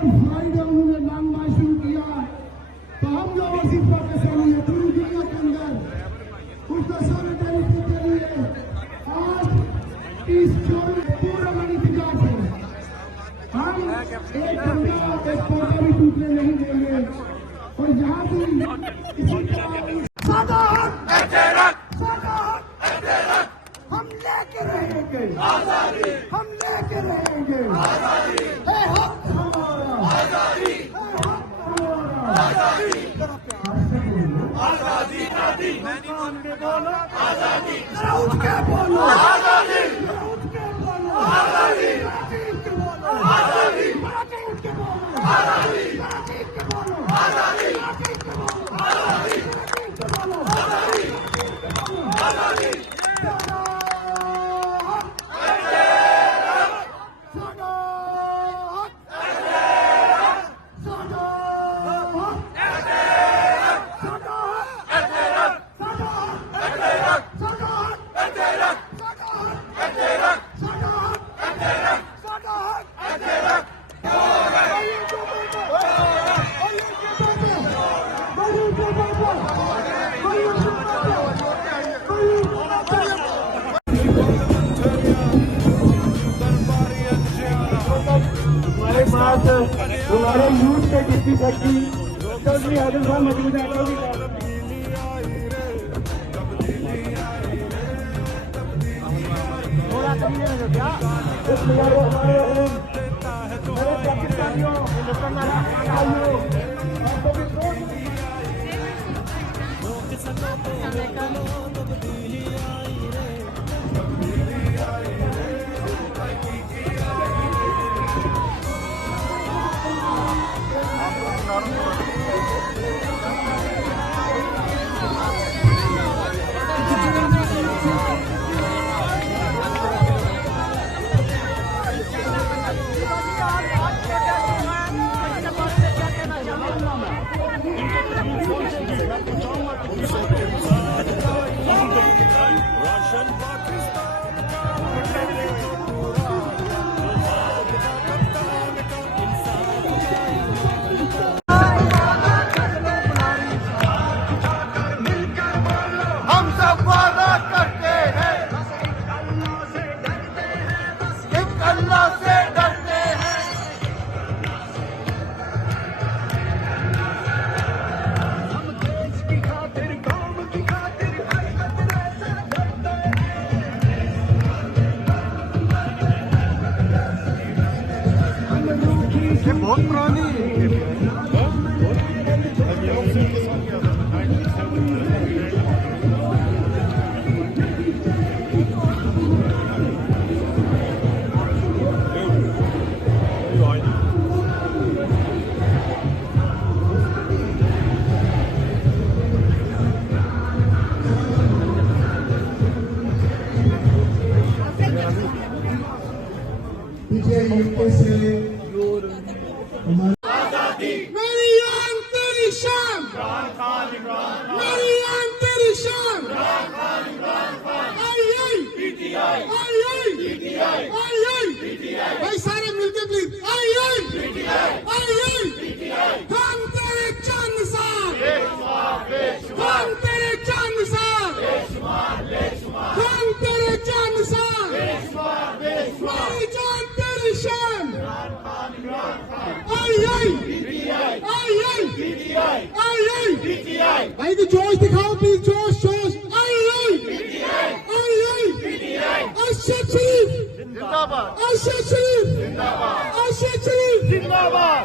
और फ्राइडे उन्होंने लॉन्ग मार्च शुरू किया, तो हम जो वजीफा के सामने पूरी दुनिया के अंदर उसका सॉलिडारिटी के लिए आज इस चोर पूरा मनी तिजारत है। हम एक घंटा एक पौधा भी टूटने नहीं देंगे और यहाँ भी इसी तरह हम लेके रहेंगे आजादी, हम लेके रहेंगे आजादी, है हक हमारा आजादी, है हक हमारा आजादी, आजादी आजादी बोलो आजादी, उठ के बोलो आजादी, उठ के बोलो आजादी, उठ के बोलो आजादी, उठ के बोलो आजादी, उठ के बोलो आजादी, उठ के बोलो आजादी, उठ के बोलो आजादी, आजादी हमारे यूथ के डिप्टी सेक्रेटरी चौधरी आदिल खान मौजूद है। बहुत पुरानी पीछे यूके से मेरी आन तेरी शान, मेरी आन तेरी शान, भाई सारे मिलके प्लीज हम तेरे चांद साहब, हम तेरे चांद साहब, हम तेरे चांद साहब, मेरी जान तेरी शान, भाई तो जोश दिखाओ प्लीज, जोश जोश अरशद शरीफ जिंदाबाद, अरशद शरीफ जिंदाबाद, अरशद शरीफ जिंदाबाद।